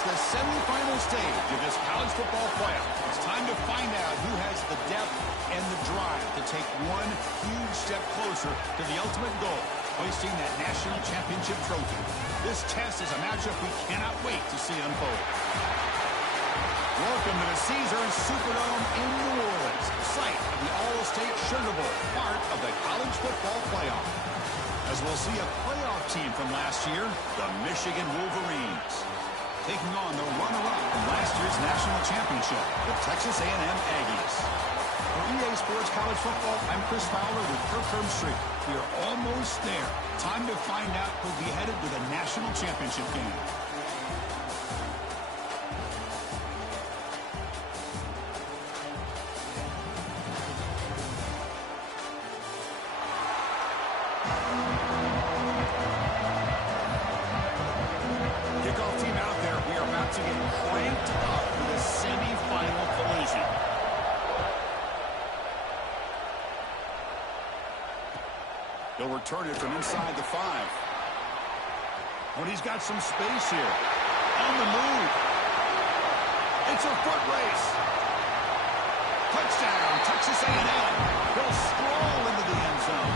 It's the semifinal stage of this college football playoff. It's time to find out who has the depth and the drive to take one huge step closer to the ultimate goal, hoisting that national championship trophy. This test is a matchup we cannot wait to see unfold. Welcome to the Caesars Superdome in New Orleans, site of the All-State Sugar Bowl, part of the college football playoff. As we'll see a playoff team from last year, the Michigan Wolverines, taking on the runner-up from last year's national championship, the Texas A&M Aggies. For EA Sports College Football, I'm Chris Fowler with Kirk Herbstreit. We are almost there. Time to find out who'll be headed to the national championship game. He'll return it from inside the 5. When he's got some space here. On the move. It's a foot race. Touchdown, Texas A&M. He'll stroll into the end zone.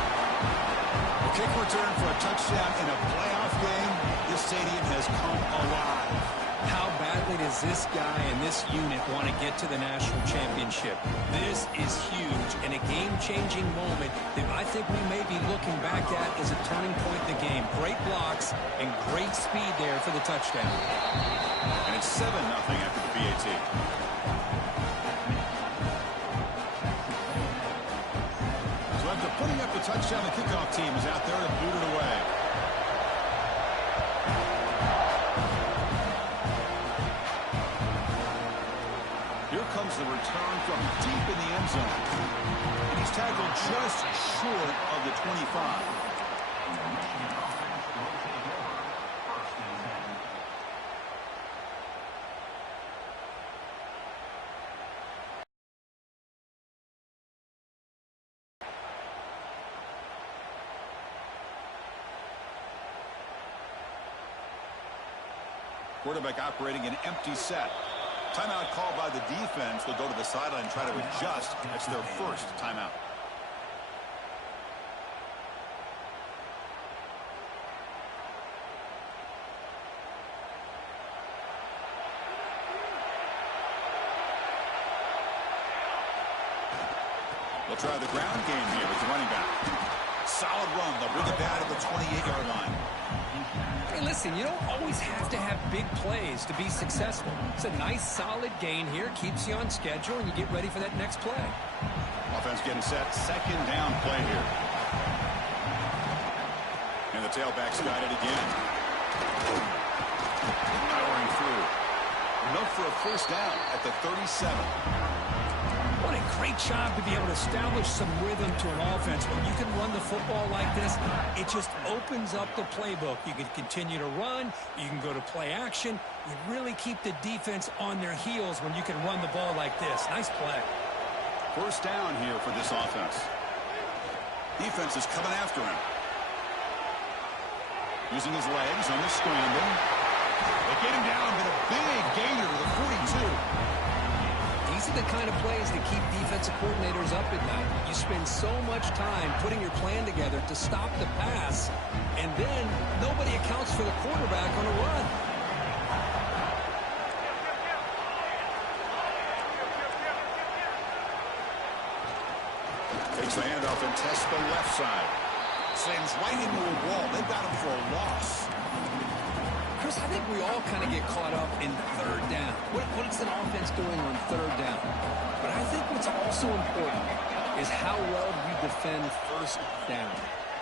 A kick return for a touchdown in a playoff game. This stadium has come alive. How badly does this guy and this unit want to get to the national championship? This is huge and a game-changing moment that I think we may be looking back at as a turning point in the game. Great blocks and great speed there for the touchdown. And it's 7-0 after the PAT. So after putting up the touchdown, the kickoff team is out there to boot it away. Comes the return from deep in the end zone. And he's tackled just short of the 25. Quarterback operating an empty set. Timeout called by the defense. They'll go to the sideline and try to adjust. That's their first timeout. They'll try the ground game here with the running back. Solid run. They'll bring it down to the 28-yard line. Hey, listen, you don't always have to have big plays to be successful. It's a nice, solid gain here. Keeps you on schedule, and you get ready for that next play. Offense getting set. Second down play here. And the tailback's got it again. Powering through. Enough for a first down at the 37. What a great job to be able to establish some rhythm to an offense. When you can run the football like this, it just opens up the playbook. You can continue to run. You can go to play action. You really keep the defense on their heels when you can run the ball like this. Nice play. First down here for this offense. Defense is coming after him. Using his legs on the scramble. They get him down, but a big gainer to the 42. These are the kind of plays that keep defensive coordinators up at night. You spend so much time putting your plan together to stop the pass, and then nobody accounts for the quarterback on a run. Takes the handoff and tests the left side. Slams right into a wall. They've got him for a loss. Chris, I think we all kind of get caught up in third down. What is an offense doing on third down? But I think what's also important is how well you defend first down.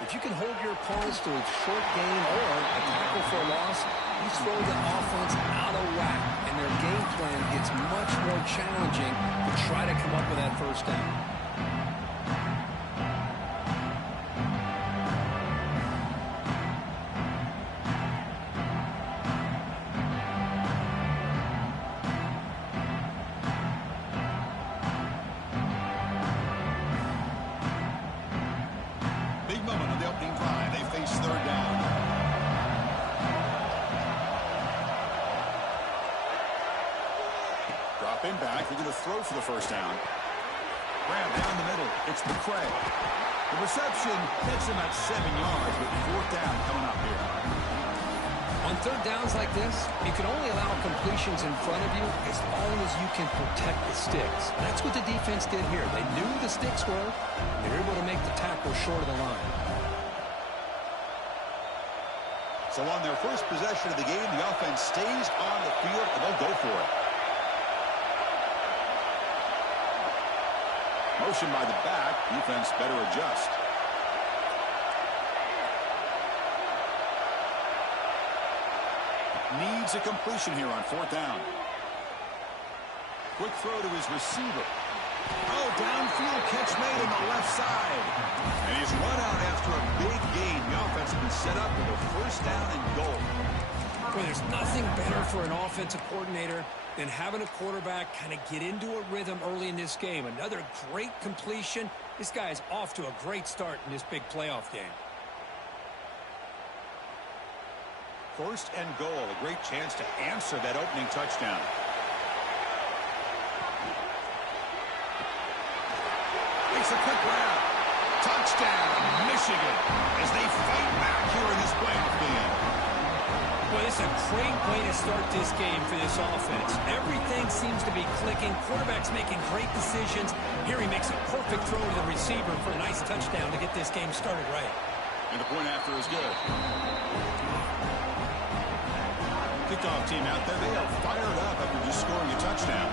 If you can hold your opponents to a short gain or a tackle for a loss, you throw the offense out of whack, and their game plan gets much more challenging to try to come up with that first down. Dropping back, they're going to throw for the first down. Grab down the middle. It's McCray. The reception gets him at 7 yards, with fourth down coming up here. On third downs like this, you can only allow completions in front of you as long as you can protect the sticks. That's what the defense did here. They knew the sticks were. They were able to make the tackle short of the line. So on their first possession of the game, the offense stays on the field, and they'll go for it. Motion by the back. Defense better adjust. Needs a completion here on fourth down. Quick throw to his receiver. Oh, downfield catch made on the left side. And he's run out after a big gain. The offense has been set up with a first down and goal. Well, there's nothing better for an offensive coordinator than having a quarterback kind of get into a rhythm early in this game. Another great completion. This guy is off to a great start in this big playoff game. First and goal, a great chance to answer that opening touchdown. Makes a quick grab. Touchdown, Michigan, as they fight back here in this playoff game. Well, it's a great way to start this game for this offense. Everything seems to be clicking. Quarterback's making great decisions. Here he makes a perfect throw to the receiver for a nice touchdown to get this game started right. And the point after is good. Kickoff team out there, they are fired up after just scoring a touchdown.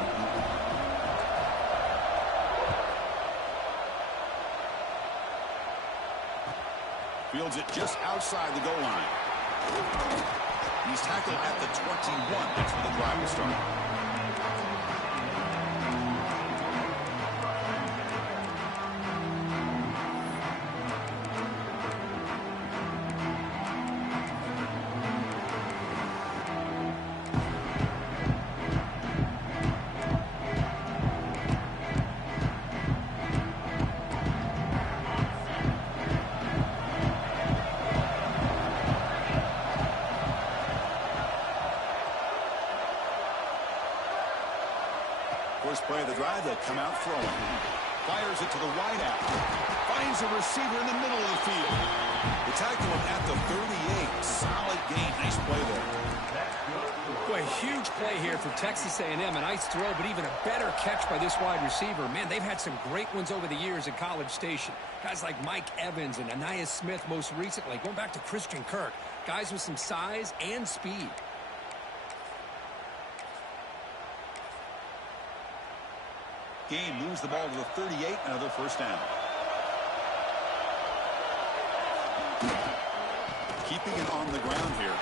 Fields it just outside the goal line. He's tackled at the 21. That's where the drive will start. First play of the drive, they'll come out throwing. Fires it to the wide out. Finds a receiver in the middle of the field. They tackle him at the 38. Solid gain. Nice play there. Boy, huge play here for Texas A&M. A nice throw, but even a better catch by this wide receiver. Man, they've had some great ones over the years at College Station. Guys like Mike Evans and Anais Smith most recently. Going back to Christian Kirk. Guys with some size and speed. Game moves the ball to the 38. Another first down. Keeping it on the ground here.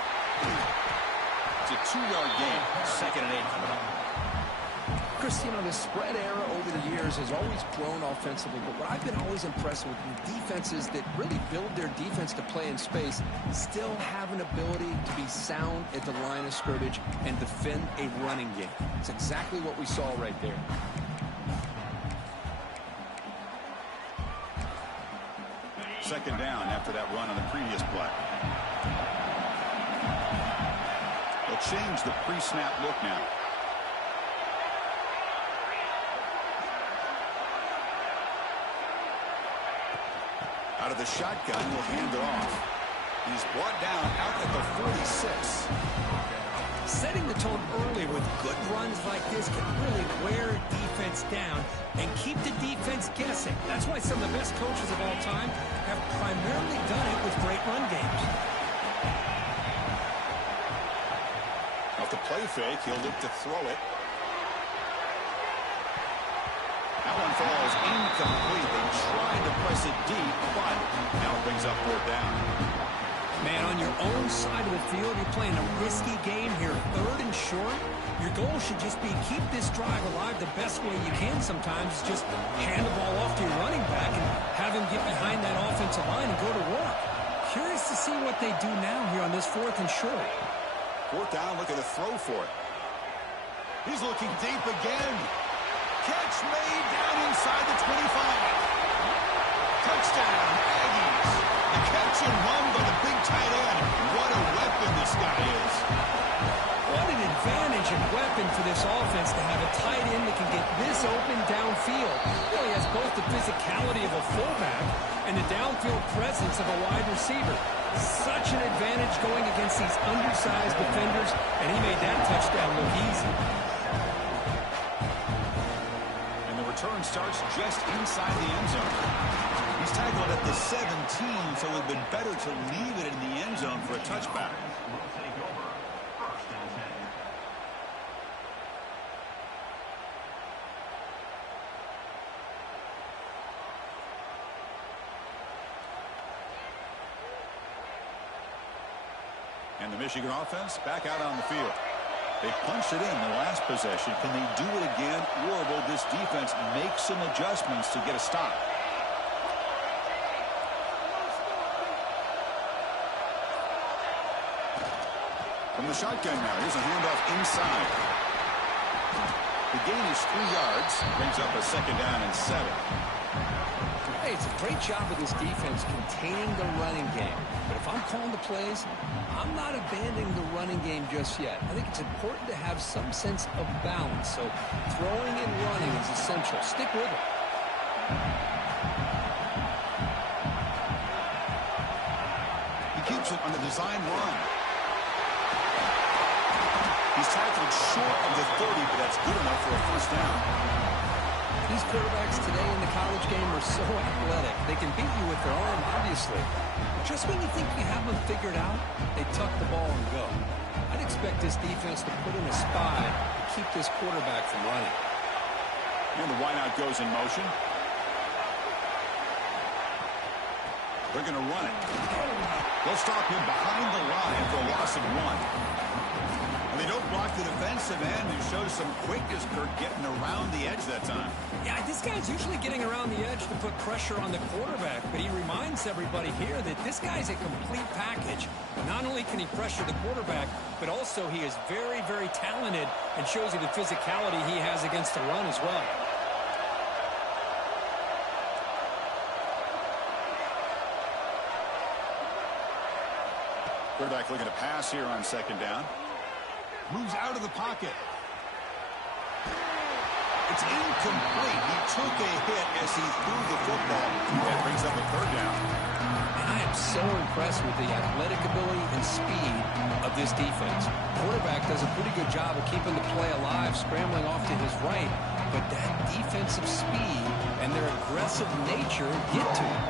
It's a 2-yard gain. Second and 8 coming up. Chris, you know, the spread era over the years has always grown offensively, but what I've been always impressed with defenses that really build their defense to play in space still have an ability to be sound at the line of scrimmage and defend a running game. It's exactly what we saw right there. Second down after that run on the previous play. They'll change the pre-snap look now. Out of the shotgun, he'll hand it off. He's brought down out at the 46. Setting the tone early with good runs like this can really wear a defense down and keep the defense guessing. That's why some of the best coaches of all time have primarily done it with great run games. Off the play fake, he'll look to throw it. That one falls incomplete. They tried to press it deep, but now it brings up fourth down. Man, on your own side of the field, you're playing a risky game here. Third and short. Your goal should just be keep this drive alive the best way you can sometimes. Just hand the ball off to your running back and have him get behind that offensive line and go to work. Curious to see what they do now here on this fourth and short. Fourth down, look at the throw for it. He's looking deep again. Catch made down inside the 25. Touchdown, Aggies. The catch and run by the big tight end. What a weapon this guy is. What an advantage and weapon for this offense to have a tight end that can get this open downfield. Really has both the physicality of a fullback and the downfield presence of a wide receiver. Such an advantage going against these undersized defenders, and he made that touchdown look easy. And the return starts just inside the end zone. He's tackled at the 17, so it would have been better to leave it in the end zone for a touchback. And the Michigan offense back out on the field. They punched it in the last possession. Can they do it again, or will this defense make some adjustments to get a stop? From the shotgun now, here's a handoff inside. The gain is 3 yards, brings up a 2nd down and 7. Hey, it's a great job of this defense containing the running game. But if I'm calling the plays, I'm not abandoning the running game just yet. I think it's important to have some sense of balance. So throwing and running is essential. Stick with it. He keeps it on the design run. He's tackled short of the 30, but that's good enough for a 1st down. These quarterbacks today in the college game are so athletic. They can beat you with their arm, obviously. But just when you think you have them figured out, they tuck the ball and go. I'd expect this defense to put in a spy to keep this quarterback from running. And the wideout goes in motion. They're going to run it. They'll stop him behind the line for a loss of 1. They don't block the defensive end, who shows some quickness, Kirk, getting around the edge that time. Yeah, this guy's usually getting around the edge to put pressure on the quarterback, but he reminds everybody here that this guy's a complete package. Not only can he pressure the quarterback, but also he is very, very talented and shows you the physicality he has against the run as well. Quarterback looking to pass here on 2nd down. Moves out of the pocket. It's incomplete. He took a hit as he threw the football. That brings up a 3rd down. And I am so impressed with the athletic ability and speed of this defense. Quarterback does a pretty good job of keeping the play alive, scrambling off to his right. But that defensive speed and their aggressive nature get to him.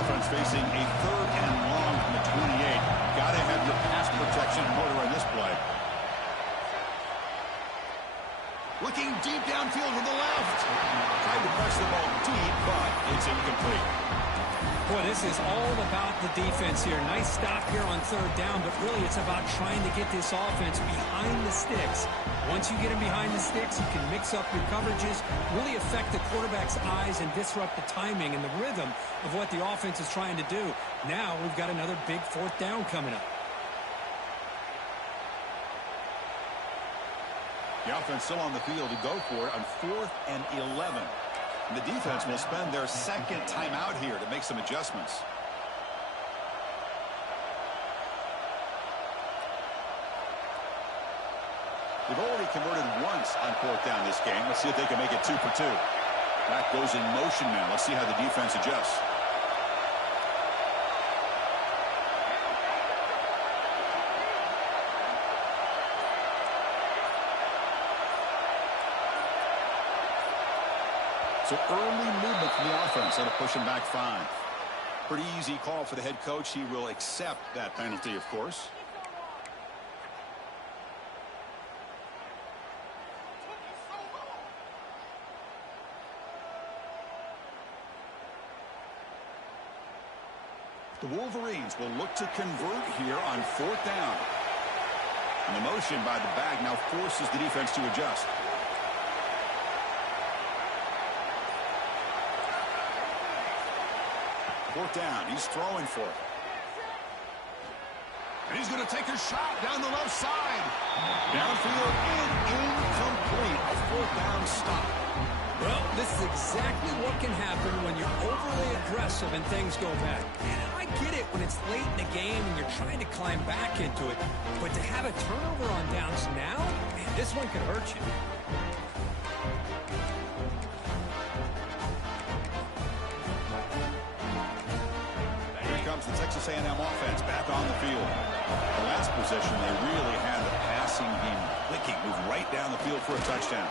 Offense facing a 3rd and long from the 28. Got to have your pass protection in order on this play. Looking deep downfield to the left. Tried to press the ball deep, but it's incomplete. Boy, this is all about the defense here. Nice stop here on 3rd down, but really it's about trying to get this offense behind the sticks. Once you get him behind the sticks, you can mix up your coverages, really affect the quarterback's eyes and disrupt the timing and the rhythm of what the offense is trying to do. Now we've got another big 4th down coming up. The offense still on the field to go for it on 4th and 11. And the defense will spend their 2nd timeout here to make some adjustments. They've already converted once on 4th down this game. Let's see if they can make it 2 for 2. That goes in motion now. Let's see how the defense adjusts. So early movement from the offense. That'll push him back 5. Pretty easy call for the head coach. He will accept that penalty, of course. The Wolverines will look to convert here on 4th down. And the motion by the back now forces the defense to adjust. Fourth down. He's throwing for it. And he's going to take a shot down the left side. Downfield and incomplete. A fourth down stop. Well, this is exactly what can happen when you're overly aggressive and things go bad. And I get it when it's late in the game and you're trying to climb back into it. But to have a turnover on downs now, man, this one could hurt you. Here comes the Texas A&M offense back on the field. The last possession, they really had the passing game clicking, moved right down the field for a touchdown.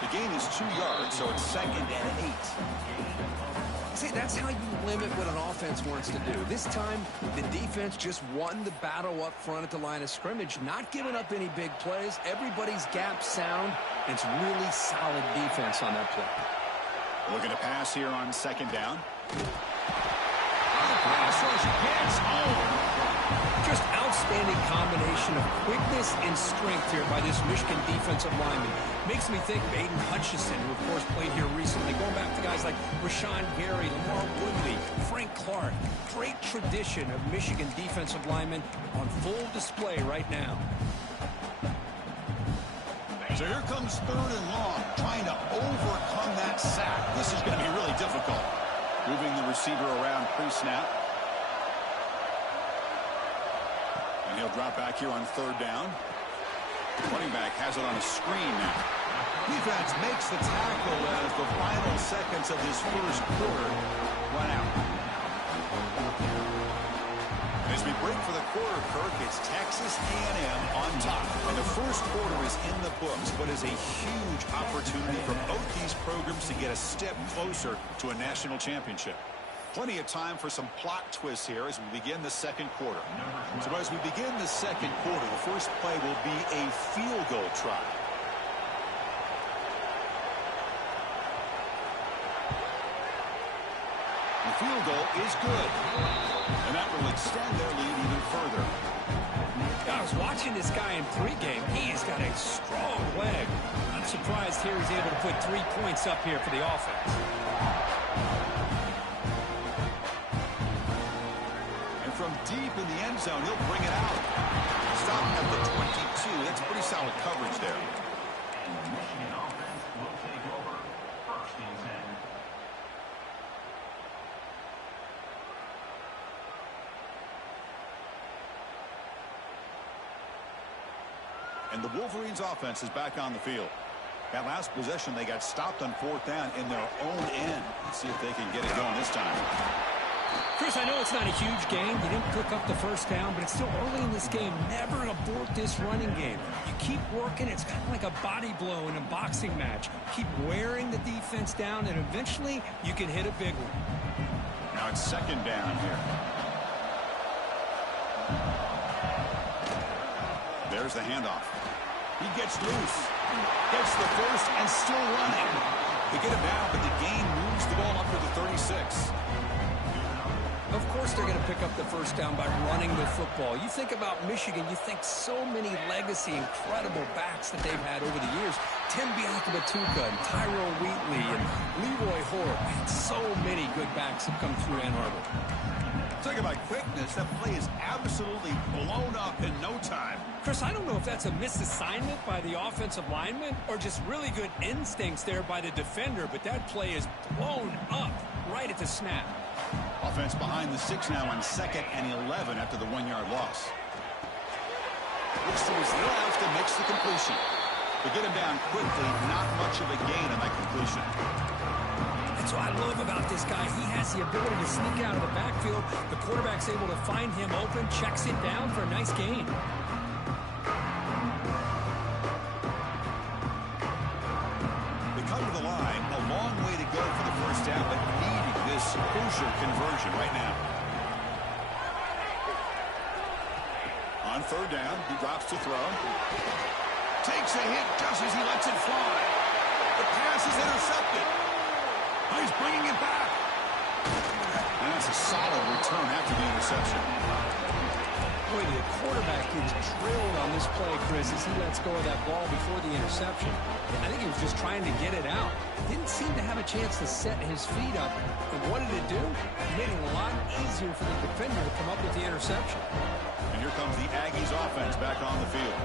The gain is 2 yards, so it's 2nd and 8. See, that's how you limit what an offense wants to do. This time, the defense just won the battle up front at the line of scrimmage, not giving up any big plays. Everybody's gap sound. It's really solid defense on that play. Looking to pass here on 2nd down. Pass rush gets home. Just outstanding combination of quickness and strength here by this Michigan defensive lineman. Makes me think of Aiden Hutchinson, who of course played here recently. Going back to guys like Rashawn Gary, Lamar Woodley, Frank Clark. Great tradition of Michigan defensive linemen on full display right now. So here comes 3rd and long, trying to overcome that sack. This is going to be really difficult. Moving the receiver around pre-snap. And he'll drop back here on 3rd down. Running back has it on a screen now. Defense makes the tackle as the final seconds of this first quarter run out. And as we break for the quarter, Kirk, it's Texas A&M on top. And the first quarter is in the books, but is a huge opportunity for both these programs to get a step closer to a national championship. Plenty of time for some plot twists here as we begin the second quarter. So as we begin the second quarter, the first play will be a field goal try. The field goal is good. And that will extend their lead even further. I was watching this guy in pregame. He's got a strong leg. I'm surprised here he's able to put 3 points up here for the offense. From deep in the end zone, he'll bring it out. Stop at the 22. That's pretty solid coverage there. Michigan offense will take over. 1st and 10. And the Wolverines offense is back on the field. That last possession, they got stopped on 4th down in their own end. Let's see if they can get it going this time. Chris, I know it's not a huge game. You didn't pick up the first down, but it's still early in this game. Never abort this running game. You keep working. It's kind of like a body blow in a boxing match. Keep wearing the defense down, and eventually you can hit a big one. Now it's 2nd down here. There's the handoff. He gets loose. Gets the first and still running. They get him down, but the gain moves the ball up to the 36. Of course they're going to pick up the first down by running the football. You think about Michigan, you think so many legacy, incredible backs that they've had over the years. Tim Biakabatuka and Tyrone Wheatley and Leroy Hort. Man, so many good backs have come through Ann Arbor. Talking about quickness, that play is absolutely blown up in no time. Chris, I don't know if that's a misassignment by the offensive lineman or just really good instincts there by the defender, but that play is blown up right at the snap. Offense behind the 6 now on 2nd and 11 after the 1-yard loss. Looks to his left and makes the completion. They get him down quickly, not much of a gain on that completion. That's what I love about this guy. He has the ability to sneak out of the backfield. The quarterback's able to find him open, checks it down for a nice gain. They come to the line, a long way to go for the first down, but needing this crucial conversion right now. On 3rd down, he drops to throw. Takes a hit just as he lets it fly. The pass is intercepted. Oh, he's bringing it back. And that's a solid return after the interception. Boy, the quarterback gets drilled on this play, Chris, as he lets go of that ball before the interception. I think he was just trying to get it out. Didn't seem to have a chance to set his feet up. And what did it do? It made it a lot easier for the defender to come up with the interception. And here comes the Aggies offense back on the field.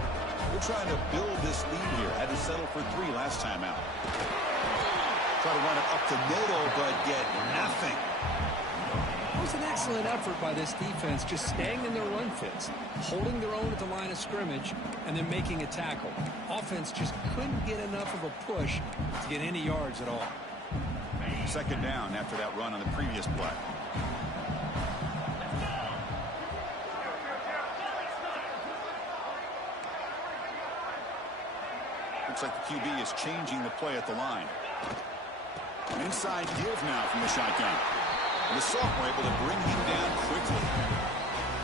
They're trying to build this lead here. Had to settle for 3 last time out. Try to run it up the middle, but get nothing. It was an excellent effort by this defense, just staying in their run fits, holding their own at the line of scrimmage, and then making a tackle. Offense just couldn't get enough of a push to get any yards at all. Second down after that run on the previous play. Looks like the QB is changing the play at the line. An inside give now from the shotgun. And the sophomore able to bring him down quickly.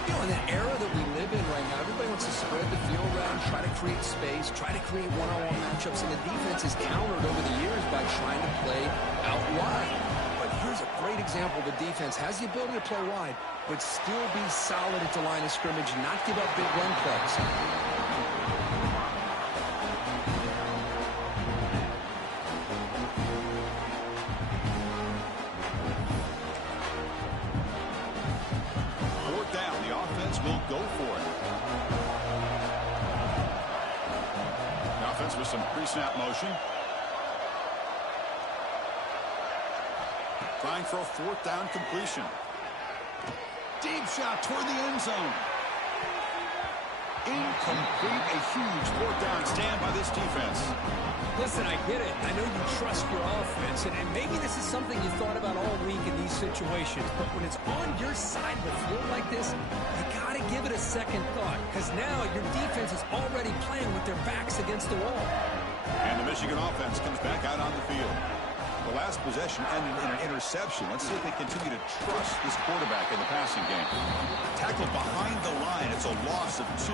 You know, in the era that we live in right now, everybody wants to spread the field around, try to create space, try to create one-on-one matchups, and the defense has countered over the years by trying to play out wide. But here's a great example. The defense has the ability to play wide, but still be solid at the line of scrimmage, not give up big run plays. Will go for it. The offense with some pre-snap motion. Trying for a 4th down completion. Deep shot toward the end zone. Incomplete. A huge 4th down stand by this defense. Listen, I get it. I know you trust your offense, and maybe this is something you thought about all week in these situations, but when it's on your side of the field like this, you got to give it a second thought, because now your defense is already playing with their backs against the wall. And the Michigan offense comes back out on the field. The last possession ended in an interception. Let's see if they continue to trust this quarterback in the passing game. Tackled behind the line. It's a loss of 2.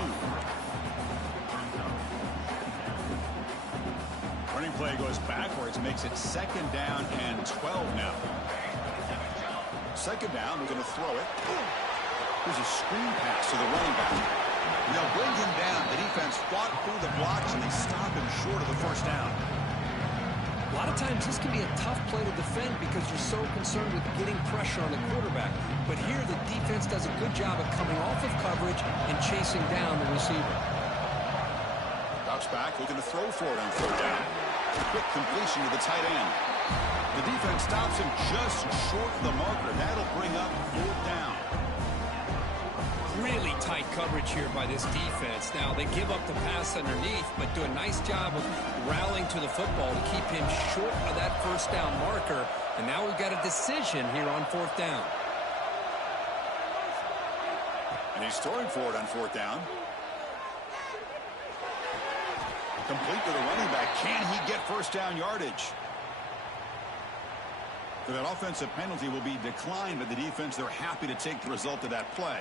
Running play goes backwards, makes it 2nd down and 12 now. 2nd down, we're going to throw it. There's a screen pass to the running back. They'll bring him down. The defense fought through the blocks, and they stop him short of the 1st down. A lot of times this can be a tough play to defend because you're so concerned with getting pressure on the quarterback. But here the defense does a good job of coming off of coverage and chasing down the receiver. Drops back, looking to throw for it on 3rd down. Quick completion to the tight end. The defense stops him just short of the marker. That'll bring up 4th down. Really tight coverage here by this defense. Now, they give up the pass underneath, but do a nice job of rallying to the football to keep him short of that 1st down marker. And now we've got a decision here on 4th down. And he's throwing for it on 4th down. Complete to the running back. Can he get 1st down yardage? So that offensive penalty will be declined by the defense. They're happy to take the result of that play.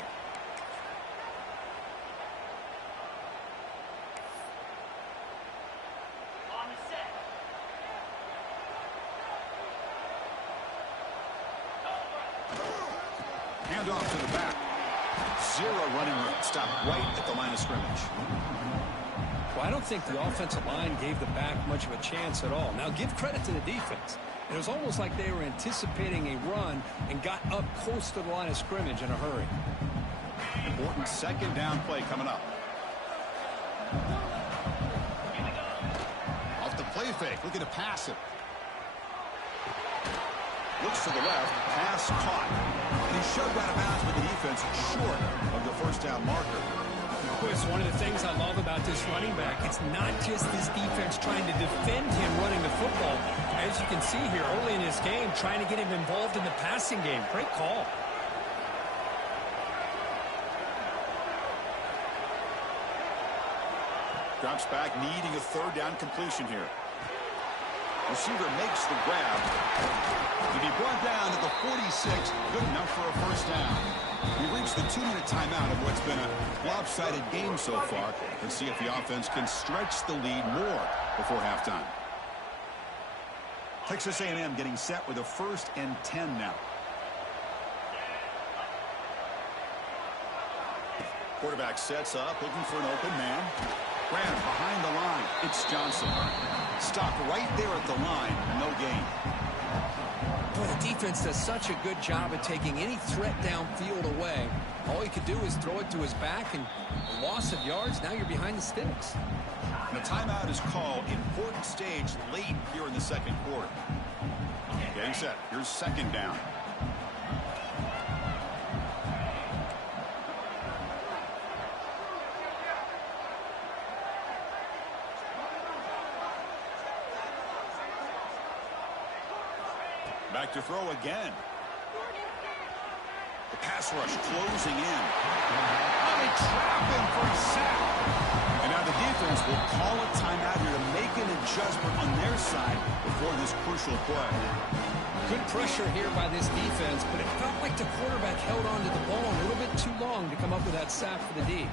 Handoff to the back. 0 running room. Stop right at the line of scrimmage. Well, I don't think the offensive line gave the back much of a chance at all. Now, give credit to the defense. It was almost like they were anticipating a run and got up close to the line of scrimmage in a hurry. Important 2nd down play coming up. Off the play fake, looking to pass it. Looks to the left, pass caught. And he's shoved out of bounds with the defense short of the 1st down marker. It's one of the things I love about this running back. It's not just this defense trying to defend him running the football. As you can see here early in this game, trying to get him involved in the passing game. Great call. Drops back, needing a 3rd down completion here. Receiver makes the grab. To be brought down at the 46, good enough for a 1st down. We reached the 2-minute timeout of what's been a lopsided game so far. Let's see if the offense can stretch the lead more before halftime. Texas A&M getting set with a 1st and 10 now. Quarterback sets up, looking for an open man. Grab behind the line. It's Johnson. Stopped right there at the line. No gain. Boy, the defense does such a good job of taking any threat downfield away. All he could do is throw it to his back, and a loss of yards, now you're behind the sticks. And a timeout is called. Important stage late here in the second quarter. Getting set. Here's second down. Back to throw again. The pass rush closing in. Oh, they trap him for a sack. And now the defense will call a timeout here to make an adjustment on their side before this crucial play. Good pressure here by this defense, but it felt like the quarterback held on to the ball a little bit too long to come up with that sack for the D.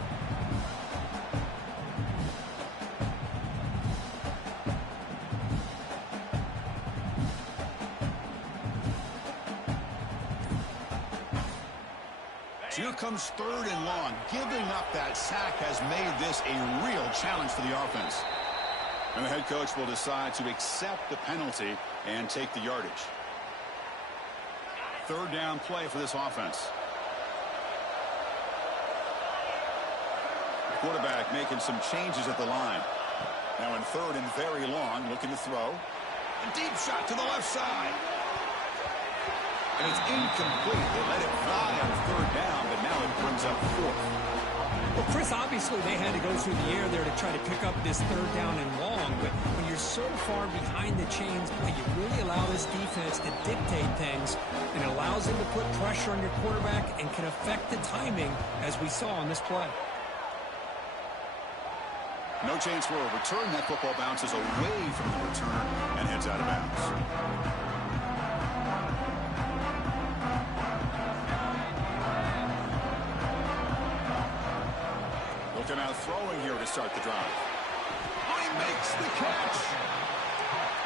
So here comes third and long. Giving up that sack has made this a real challenge for the offense. And the head coach will decide to accept the penalty and take the yardage. Third down play for this offense. The quarterback making some changes at the line. Now in third and very long, looking to throw. A deep shot to the left side. And it's incomplete. They let it fly on third down, but now it brings up fourth. Well, Chris, obviously they had to go through the air there to try to pick up this third down and long, but when you're so far behind the chains, boy, you really allow this defense to dictate things, and it allows them to put pressure on your quarterback and can affect the timing, as we saw on this play. No chance for a return. That football bounces away from the returner and heads out of bounds. Looking out throwing here to start the drive. He makes the catch.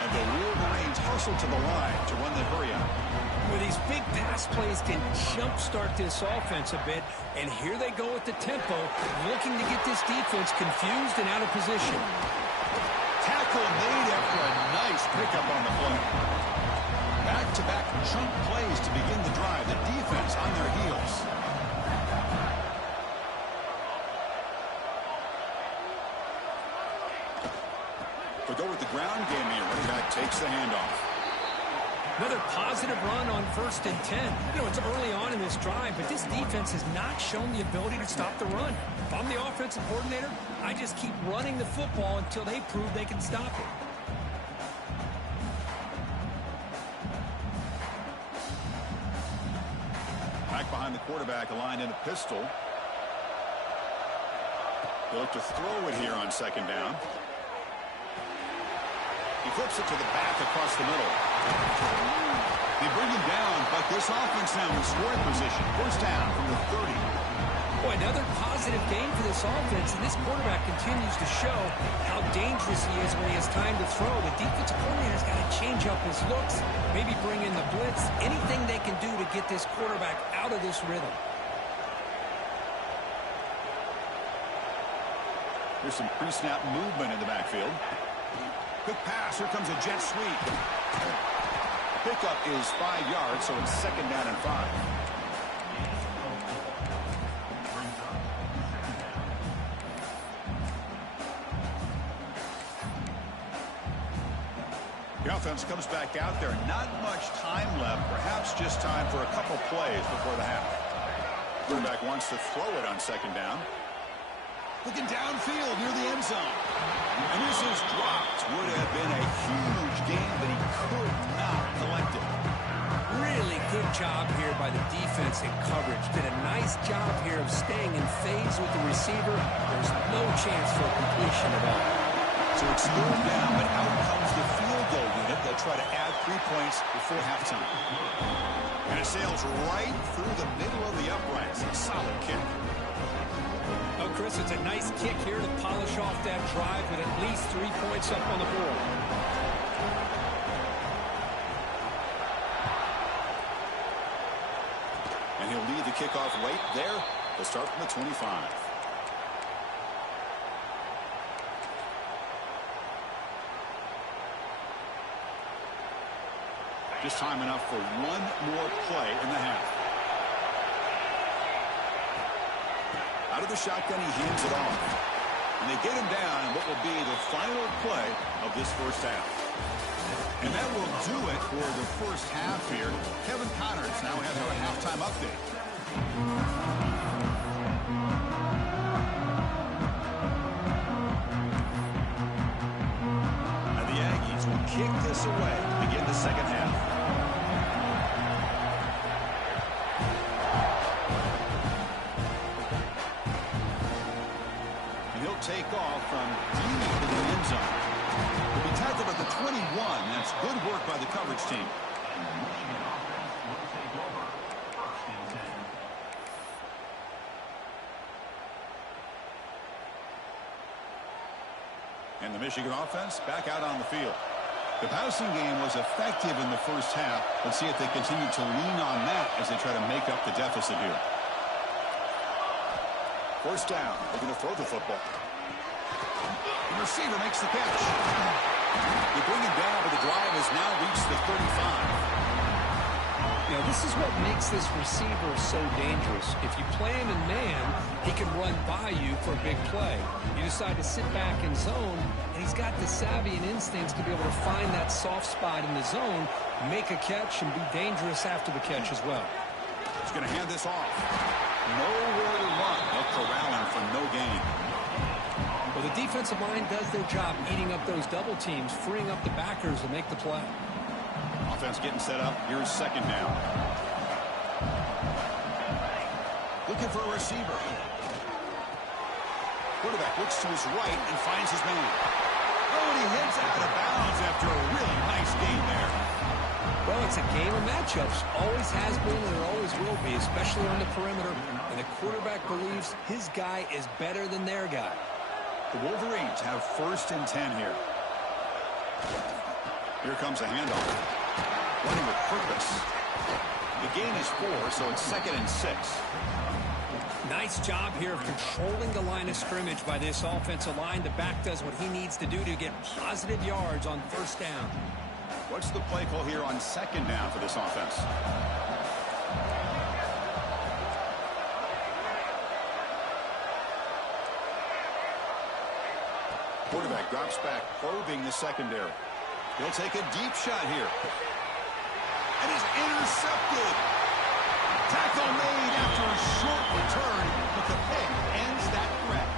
And the Wolverines hustle to the line to run the hurry out. Well, these big pass plays can jumpstart this offense a bit, and here they go with the tempo, looking to get this defense confused and out of position. Tackle made after a nice pickup on the play. Back-to-back chunk plays to begin the drive. The defense on their heels. They'll go with the ground game here. Running back takes the handoff. Another positive run on 1st and 10. You know, it's early on in this drive, but this defense has not shown the ability to stop the run. If I'm the offensive coordinator, I just keep running the football until they prove they can stop it. Back behind the quarterback, aligned in a pistol. They look to throw it here on second down. He flips it to the back across the middle. They bring him down, but this offense now in scoring position. First down from the 30. Boy, another positive game for this offense, and this quarterback continues to show how dangerous he is when he has time to throw. The defensive coordinator's got to change up his looks, maybe bring in the blitz, anything they can do to get this quarterback out of this rhythm. There's some pre-snap movement in the backfield. Quick pass. Here comes a jet sweep. Pickup is 5 yards, so it's second down and 5. The offense comes back out there. Not much time left. Perhaps just time for a couple plays before the half. Quarterback wants to throw it on second down. Looking downfield near the end zone. And this is dropped. Would have been a huge gain, but he could not collect it. Really good job here by the defense in coverage. Did a nice job here of staying in phase with the receiver. There's no chance for a completion at all. So it's third down, but out comes the field goal unit. They'll try to add 3 points before halftime. And it sails right through the middle of the uprights. A solid kick. Oh, Chris, it's a nice kick here to polish off that drive with at least 3 points up on the board. And he'll lead the kickoff right there. They'll start from the 25. Just time enough for one more play in the half. Out of the shotgun, he hands it off. And they get him down in what will be the final play of this first half. And that will do it for the first half here. Kevin Connors now has our halftime update. And the Aggies will kick this away to begin the second half. And he'll take off from deep into the end zone. He'll be tackled at the 21. That's good work by the coverage team. Michigan offense will take over. First and 10. And the Michigan offense back out on the field. The passing game was effective in the first half. Let's see if they continue to lean on that as they try to make up the deficit here. First down. They're going to throw the football. The receiver makes the catch. They bring him down, but the drive has now reached the 35. You know, this is what makes this receiver so dangerous. If you play him in man, he can run by you for a big play. You decide to sit back in zone, and he's got the savvy and instincts to be able to find that soft spot in the zone, make a catch, and be dangerous after the catch as well. He's going to hand this off. Nowhere to run. They'll corral him for no gain. Well, the defensive line does their job eating up those double teams, freeing up the backers to make the play. Offense getting set up. Here's second down. Looking for a receiver. Quarterback looks to his right and finds his man. Oh, and he heads out of bounds after a really nice game there. Well, it's a game of matchups. Always has been and it always will be, especially on the perimeter. And the quarterback believes his guy is better than their guy. The Wolverines have first and 10 here. Here comes a handoff. Running with purpose. The gain is 4, so it's second and 6. Nice job here of controlling the line of scrimmage by this offensive line. The back does what he needs to do to get positive yards on first down. What's the play call here on second down for this offense? Quarterback drops back, probing the secondary. He'll take a deep shot here. And is intercepted. Tackle made after a short return, but the pick ends that threat.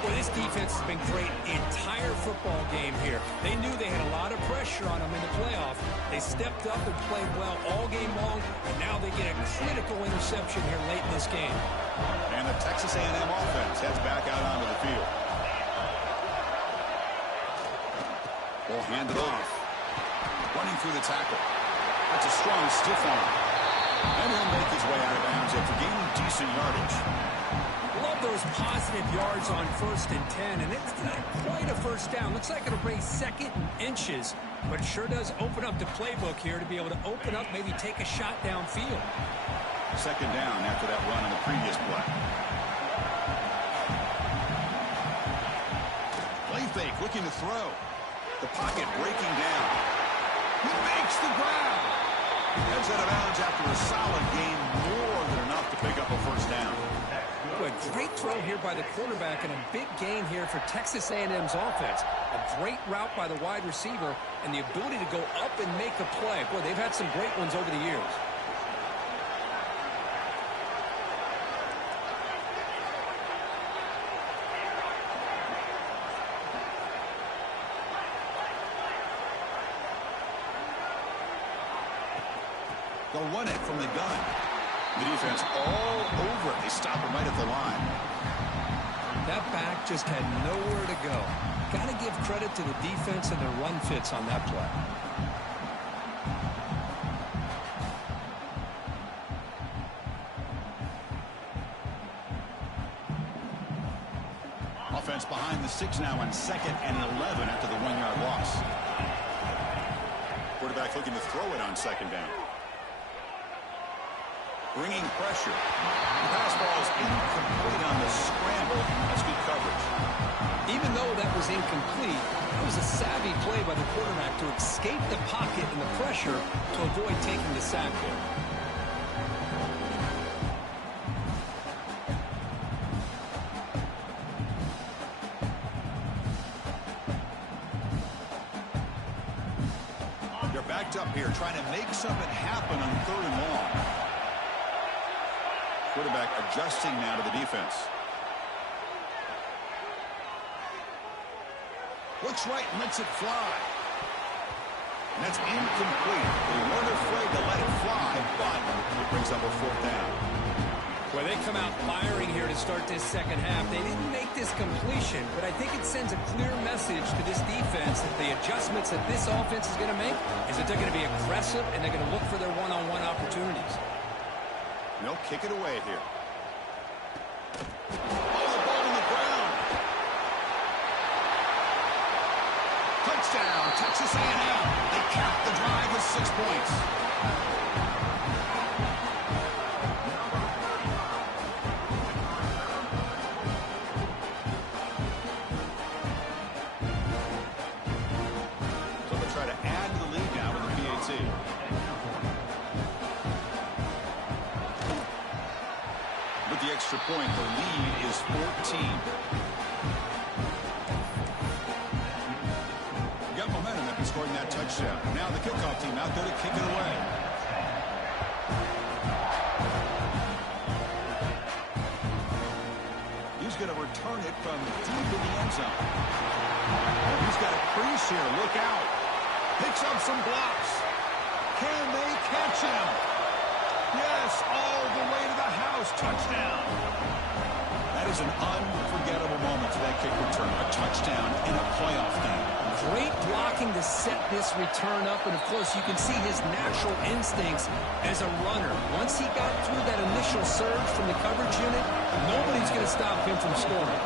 Well, this defense has been great the entire football game here. They knew they had a lot of pressure on them in the playoff. They stepped up and played well all game long, and now they get a critical interception here late in this game. And the Texas A&M offense heads back out onto the field. Will hand it off. Running through the tackle. That's a strong stiff arm. And he'll make his way out of bounds after gaining decent yardage. Love those positive yards on first and 10, and it's not quite a first down. Looks like it'll bring second and inches, but it sure does open up the playbook here to be able to open up, maybe take a shot downfield. Second down after that run on the previous play. Play fake, looking to throw. The pocket breaking down. He makes the ground. Heads out of bounds after a solid gain, more than enough to pick up a first down. Well, a great throw here by the quarterback and a big gain here for Texas A&M's offense. A great route by the wide receiver and the ability to go up and make a play. Boy, they've had some great ones over the years. They'll run it from the gun. The defense all over it. They stop him right at the line. That back just had nowhere to go. Got to give credit to the defense and their run fits on that play. Offense behind the 6 now on 2nd and 11 after the 1-yard loss. Quarterback looking to throw it on second down. bringing pressure. The pass ball is incomplete on the scramble. That's good coverage. Even though that was incomplete, it was a savvy play by the quarterback to escape the pocket and the pressure to avoid taking the sack there. They're backed up here trying to make something happen on 3rd and long. Quarterback adjusting now to the defense. Looks right and lets it fly. And that's incomplete. They weren't afraid to let it fly, but it brings up a 4th down. Well, they come out firing here to start this second half. They didn't make this completion, but I think it sends a clear message to this defense that the adjustments that this offense is going to make is that they're going to be aggressive and they're going to look for their one-on-one opportunities. They'll kick it away here. Oh, the ball on the ground. Touchdown, Texas A&M. They cap the drive with 6 points. So they'll try to add to the lead now with the PAT. With the extra point, the lead is 14. Got momentum after scoring that touchdown. Now the kickoff team out there to kick it away. He's going to return it from deep in the end zone. Oh, he's got a crease here. Look out. Picks up some blocks. Can they catch him? Yes, all the way to the house. Touchdown. That is an unforgettable moment for that kick return. A touchdown in a playoff game. Great blocking to set this return up, and of course you can see his natural instincts as a runner. Once he got through that initial surge from the coverage unit, nobody's going to stop him from scoring.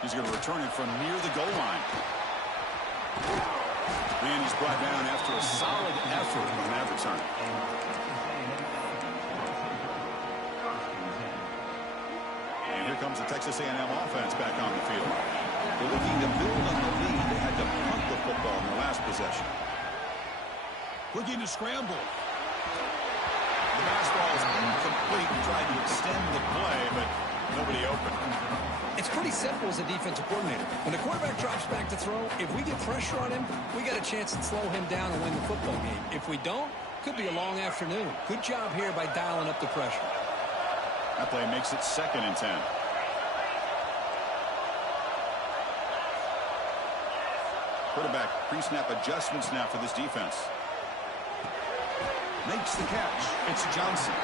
He's going to return it from near the goal line. And he's brought down after a solid effort on that return. And here comes the Texas A&M offense back on the field. They're looking to build on the lead. They had to punt the football in their last possession. Looking to scramble. The pass ball is incomplete. Tried to extend the play, but nobody open. It's pretty simple as a defensive coordinator. When the quarterback drops back to throw, if we get pressure on him, we got a chance to slow him down and win the football game. If we don't, could be a long afternoon. Good job here by dialing up the pressure. That play makes it 2nd and 10. Quarterback pre-snap adjustments now for this defense. Makes the catch. It's Johnson.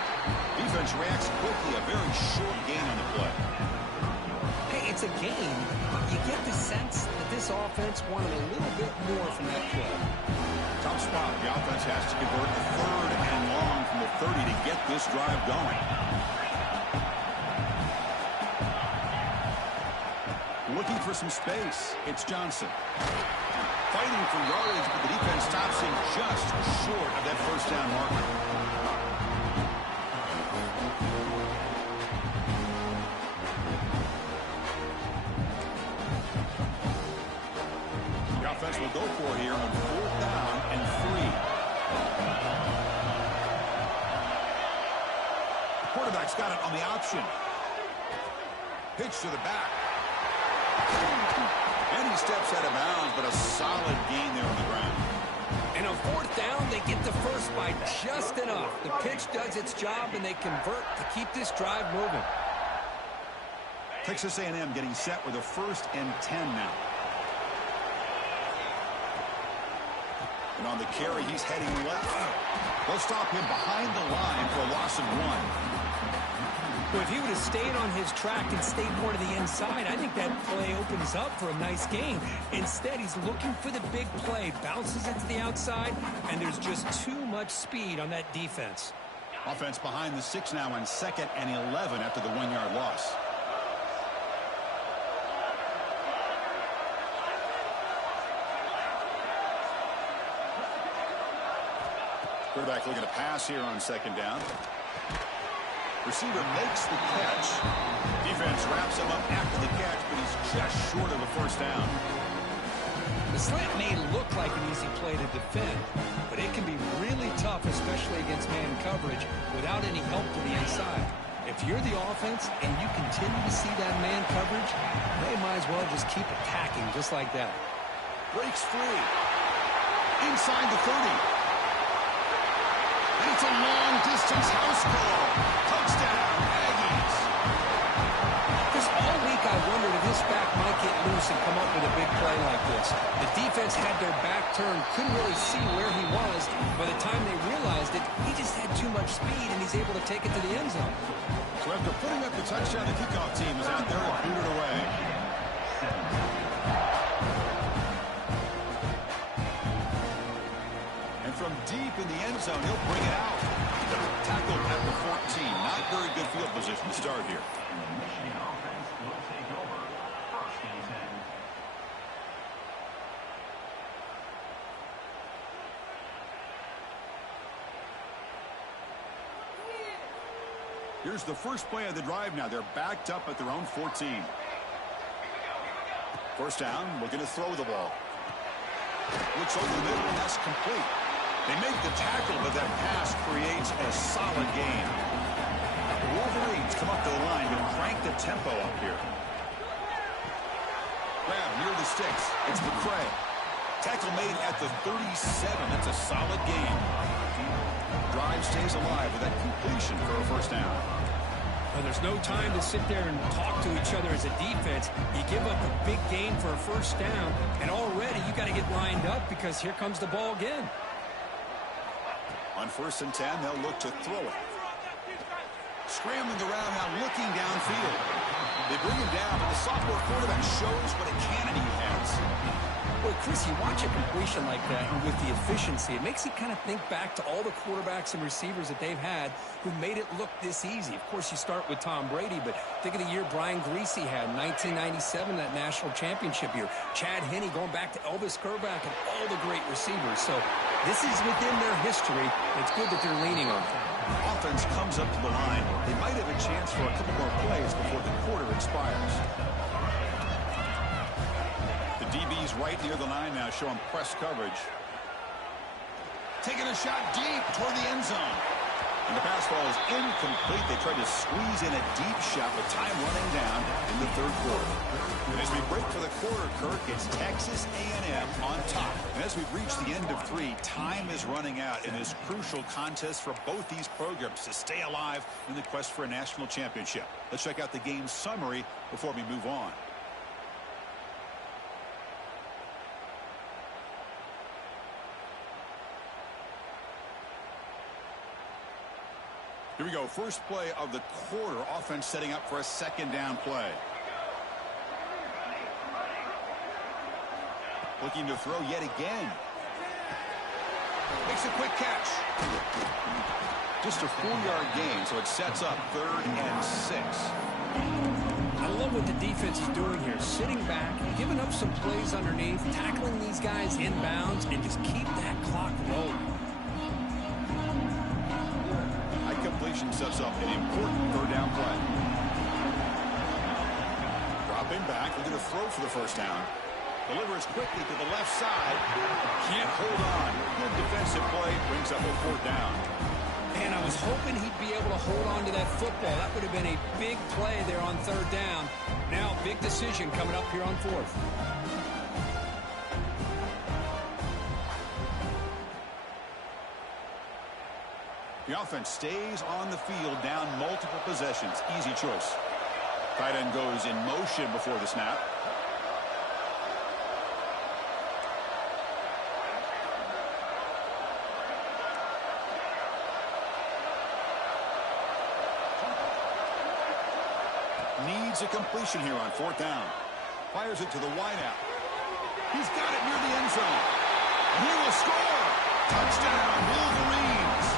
Defense reacts quickly. A very short gain on the play. Hey, it's a game, but you get the sense that this offense wanted a little bit more from that play. Tough spot. The offense has to convert a 3rd and long from the 30 to get this drive going. Looking for some space. It's Johnson. Fighting for yardage, but the defense stops him just short of that 1st down marker. The offense will go for it here on 4th down and 3. The quarterback's got it on the option. Pitch to the back. And he steps out of bounds, but a solid gain there on the ground. And on 4th down, they get the first by just enough. The pitch does its job, and they convert to keep this drive moving. Texas A&M getting set with a 1st and 10 now. And on the carry, he's heading left. They'll stop him behind the line for a loss of 1. Well, if he would have stayed on his track and stayed more to the inside, I think that play opens up for a nice gain. Instead, he's looking for the big play, bounces it to the outside, and there's just too much speed on that defense. Offense behind the 6 now on 2nd and 11 after the 1-yard loss. Quarterback looking to pass here on second down. Receiver makes the catch. Defense wraps him up after the catch, but he's just short of a first down. The slant may look like an easy play to defend, but it can be really tough, especially against man coverage, without any help to the inside. If you're the offense and you continue to see that man coverage, they might as well just keep attacking just like that. Breaks free. Inside the 30. And it's a long-distance house call. Touchdown, Aggies. Because all week I wondered if this back might get loose and come up with a big play like this. The defense had their back turned, couldn't really see where he was. By the time they realized it, he just had too much speed, and he's able to take it to the end zone. So after putting up the touchdown, the kickoff team is out there and boot it away. And from deep in the end zone, he'll bring it out. Tackled at the 14. Not very good field position to start here. Michigan offense will take over. First and 10. Here's the first play of the drive now. They're backed up at their own 14. First down, looking to throw the ball. Looks over the middle, and that's complete. They make the tackle, but that pass creates a solid gain. The Wolverines come up to the line to crank the tempo up here. Grab near the sticks. It's McCray. Tackle made at the 37. That's a solid gain. Drive stays alive with that completion for a first down. Well, there's no time to sit there and talk to each other as a defense. You give up a big gain for a first down, and already you got to get lined up because here comes the ball again. On first and 10, they'll look to throw it. Scrambling around now, looking downfield. They bring him down, but the sophomore quarterback shows what a cannon he has. Boy, Chris, you watch a completion like that, and with the efficiency, it makes you kind of think back to all the quarterbacks and receivers that they've had who made it look this easy. Of course, you start with Tom Brady, but think of the year Brian Greasy had in 1997, that national championship year. Chad Henne going back to Elvis Grbac and all the great receivers. So this is within their history. It's good that they're leaning on it. Offense comes up to the line. They might have a chance for a couple more plays before the quarter expires. The DB's right near the line now, showing press coverage. Taking a shot deep toward the end zone. And the pass ball is incomplete. They tried to squeeze in a deep shot with time running down in the third quarter. And as we break for the quarter, Kirk, it's Texas A&M on top. And as we've reached the end of 3, time is running out in this crucial contest for both these programs to stay alive in the quest for a national championship. Let's check out the game summary before we move on. Here we go. First play of the quarter. Offense setting up for a second down play. Looking to throw yet again. Makes a quick catch. Just a 4-yard gain, so it sets up 3rd and 6. I love what the defense is doing here. Sitting back, giving up some plays underneath, tackling these guys inbounds, and just keep that clock rolling. Completion sets up an important 3rd down play. Dropping back, looking to throw for the first down. Delivers quickly to the left side. Can't hold on. Good defensive play, brings up a 4th down. Man, I was hoping he'd be able to hold on to that football. That would have been a big play there on 3rd down. Now, big decision coming up here on 4th. The offense stays on the field, down multiple possessions. Easy choice. Tight end goes in motion before the snap. Needs a completion here on 4th down. Fires it to the wideout. He's got it near the end zone. He will score. Touchdown, Wolverines.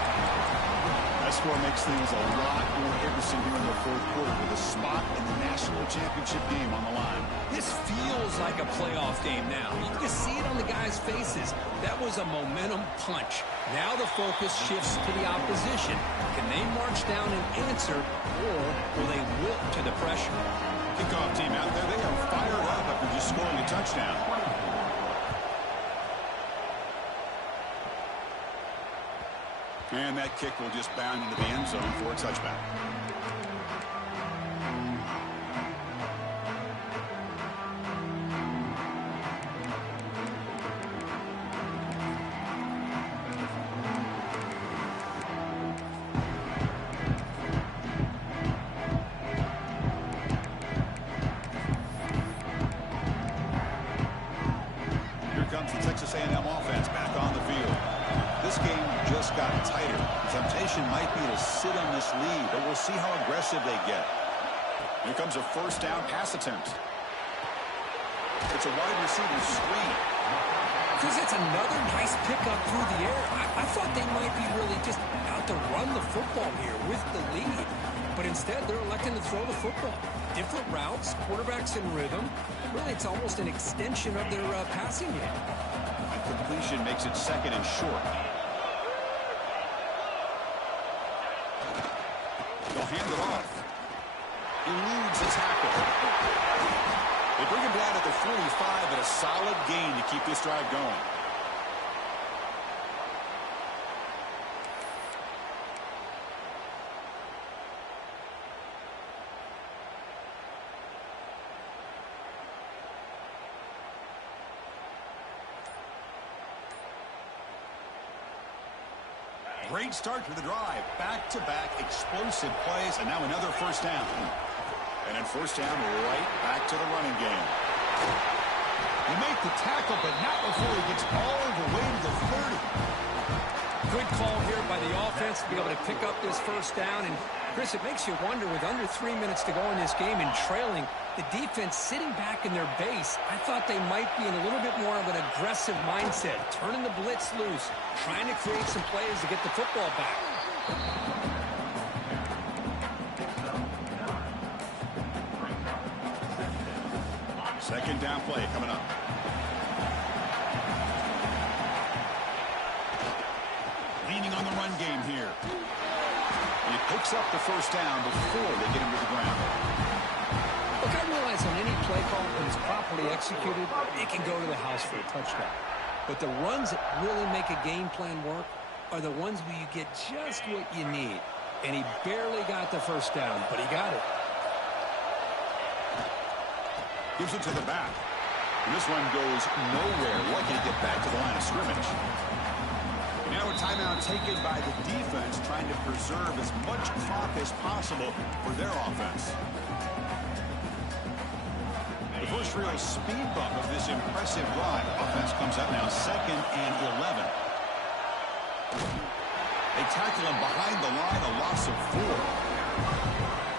As score makes things a lot more interesting here in the fourth quarter with a spot in the national championship game on the line. This feels like a playoff game now. You can just see it on the guys' faces. That was a momentum punch. Now the focus shifts to the opposition. Can they march down and answer, or will they wilt to the pressure? Kickoff team out there, they are fired up after just scoring a touchdown. And that kick will just bound into the end zone for a touchback. Here comes the Texas A&M offense back on the field. This game just got tighter. The temptation might be to sit on this lead, but we'll see how aggressive they get. Here comes a first down pass attempt. It's a wide receiver screen. Because it's another nice pickup through the air. I thought they might be really just out to run the football here with the lead. But instead, they're electing to throw the football. Different routes, quarterbacks in rhythm. Really, it's almost an extension of their passing game. And completion makes it second and short. They'll hand it off. Eludes the tackle. They bring him down at the 45, and a solid gain to keep this drive going. Great start to the drive. Back-to-back explosive plays, and now another first down. And then first down, right back to the running game. He made the tackle, but not before he gets all the way to the 30. Good call here by the offense to be able to pick up this first down. And, Chris, it makes you wonder, with under 3 minutes to go in this game and trailing, the defense sitting back in their base, I thought they might be in a little bit more of an aggressive mindset, turning the blitz loose, trying to create some plays to get the football back. Second down play coming up. Leaning on the run game here. He picks up the first down before they get him to the ground. Look, I realize on any play call, when it's properly executed, it can go to the house for a touchdown. But the runs that really make a game plan work are the ones where you get just what you need. And he barely got the first down, but he got it. Gives it to the back. And this one goes nowhere. Lucky to get back to the line of scrimmage. Now a timeout taken by the defense, trying to preserve as much clock as possible for their offense. The first real speed bump of this impressive drive. Offense comes up now, 2nd and 11. They tackle him behind the line, a loss of 4.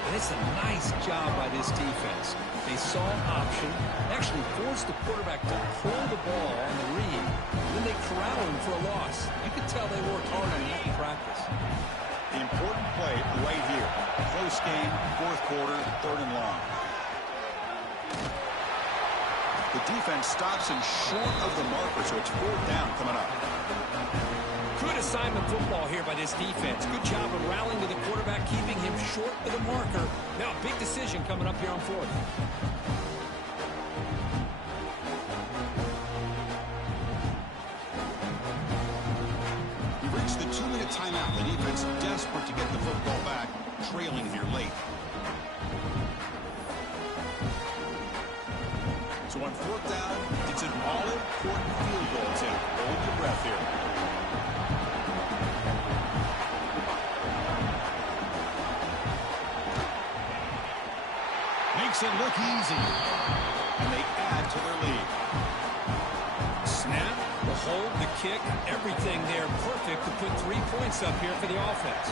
And it's a nice job by this defense. They saw an option, actually forced the quarterback to pull the ball on the read, and then they corral him for a loss. You can tell they worked hard on that in practice. The important play right here. Close game, 4th quarter, 3rd and long. The defense stops him short of the marker, so it's 4th down coming up. Good assignment football here by this defense. Good job of rallying to the quarterback, keeping him short of the marker. Now a big decision coming up here on 4th. We reached the 2-minute timeout. The defense desperate to get the football back, trailing here late. So on 4th down, it's an all-important field goal to hold your breath here. Makes it look easy. And they add to their lead. Snap, the hold, the kick, everything there perfect to put 3 points up here for the offense.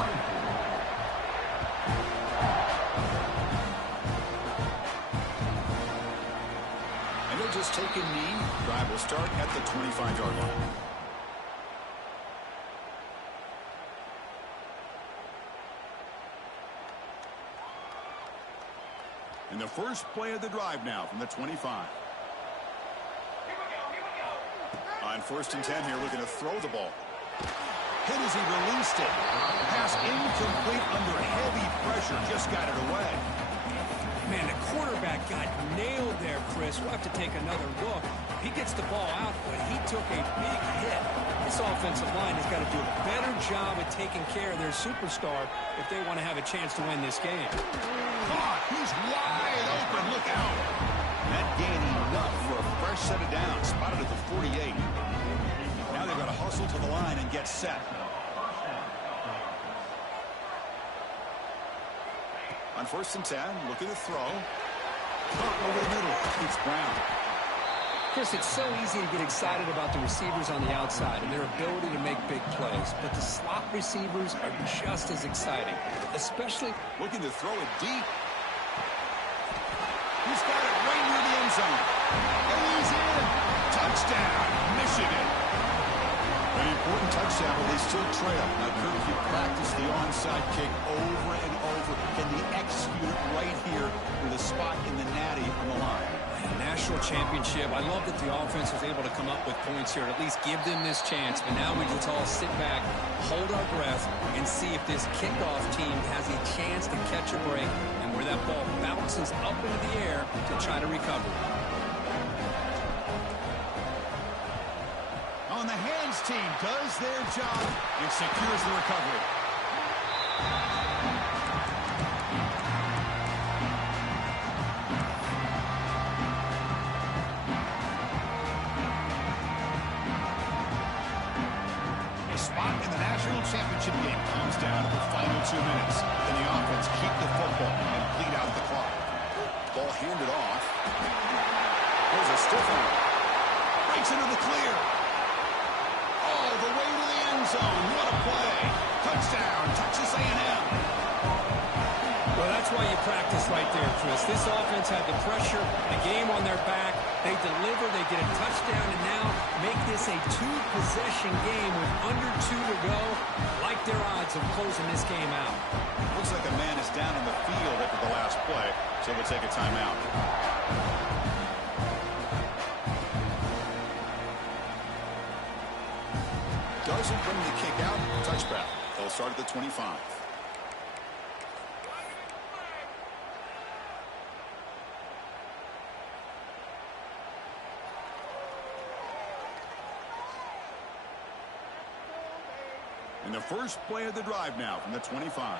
And they'll just take a knee. Drive will start at the 25-yard line. And the first play of the drive now from the 25. On 1st and 10 here, looking to throw the ball. Hit as he released it. Pass incomplete under heavy pressure. Just got it away. Man, the quarterback got nailed there, Chris. We'll have to take another look. He gets the ball out, but he took a big hit. This offensive line has got to do a better job at taking care of their superstar if they want to have a chance to win this game. Caught. He's wide open. Look out. That gain enough for a fresh set of downs. Spotted at the 48. Now they've got to hustle to the line and get set. On 1st and 10, looking to throw. Caught over the middle. It's Brown. Chris, it's so easy to get excited about the receivers on the outside and their ability to make big plays, but the slot receivers are just as exciting, especially looking to throw it deep. He's got it right near the end zone. And he's in. Touchdown, Michigan. An important touchdown, but they still trail. Now, Kirk, you practice the onside kick over and over. Can they execute it right here with a spot in the natty on the line? National championship. I love that the offense was able to come up with points here and at least give them this chance. But now we just all sit back, hold our breath, and see if this kickoff team has a chance to catch a break and where that ball bounces up into the air to try to recover. On the hands team does their job and secures the recovery. Championship game comes down to the final 2 minutes. Then the offense keep the football and bleed out the clock. Ball handed off. There's a stiff one. Breaks into the clear. All the way to the end zone. What a play. Touchdown, Texas A&M. Well, that's why you practice right there, Chris. This offense had the pressure, the game on their back. They deliver, they get a touchdown, and now make this a 2-possession game with under 2 to go. Like their odds of closing this game out. Looks like a man is down on the field after the last play, so we'll take a timeout. Doesn't bring the kick out. Touchback. They'll start at the 25. And the first play of the drive now from the 25.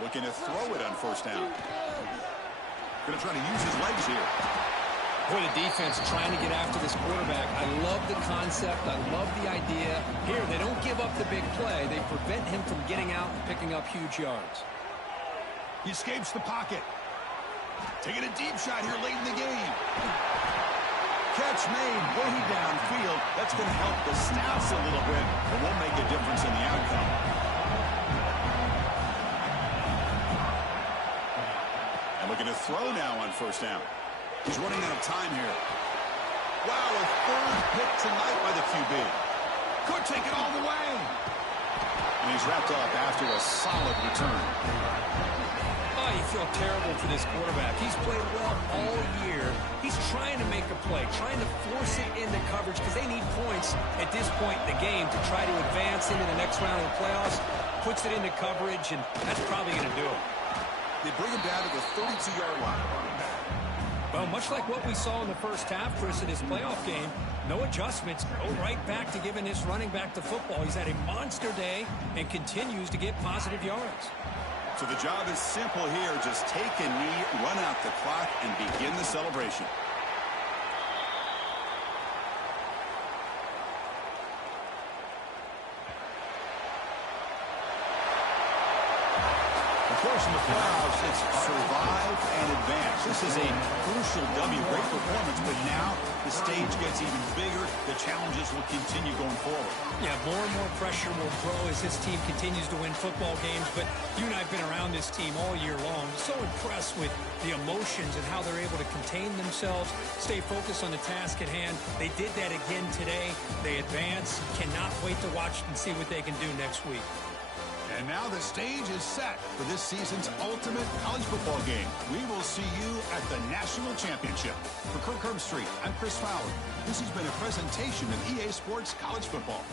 Looking to throw it on 1st down. Going to try to use his legs here. Boy, the defense trying to get after this quarterback. I love the concept. I love the idea. Here, they don't give up the big play. They prevent him from getting out and picking up huge yards. He escapes the pocket. Taking a deep shot here late in the game. Catch made way downfield. That's going to help the Staffs a little bit, but won't make a difference in the outcome. And looking to throw now on 1st down. He's running out of time here. Wow, a 3rd pick tonight by the QB. Could take it all the way. And he's wrapped up after a solid return. Oh, you feel terrible for this quarterback. He's played well all year. He's trying to make a play, trying to force it into coverage because they need points at this point in the game to try to advance into the next round of the playoffs. Puts it into coverage, and that's probably going to do it. They bring him down to the 32-yard line. Well, much like what we saw in the first half, Chris, in this playoff game, no adjustments. Go right back to giving this running back the football. He's had a monster day and continues to get positive yards. So the job is simple here. Just take a knee, run out the clock, and begin the celebration. Of course, in the playoffs, it's survive and advance. This is a crucial W. Great performance, but now the stage gets even bigger. The challenges will continue going forward. Yeah, more and more pressure will grow as this team continues to win football games. But you and I have been around this team all year long. So impressed with the emotions and how they're able to contain themselves, stay focused on the task at hand. They did that again today. They advance. Cannot wait to watch and see what they can do next week. And now the stage is set for this season's ultimate college football game. We will see you at the National Championship. For Kirk Herbstreit, I'm Chris Fowler. This has been a presentation of EA Sports College Football.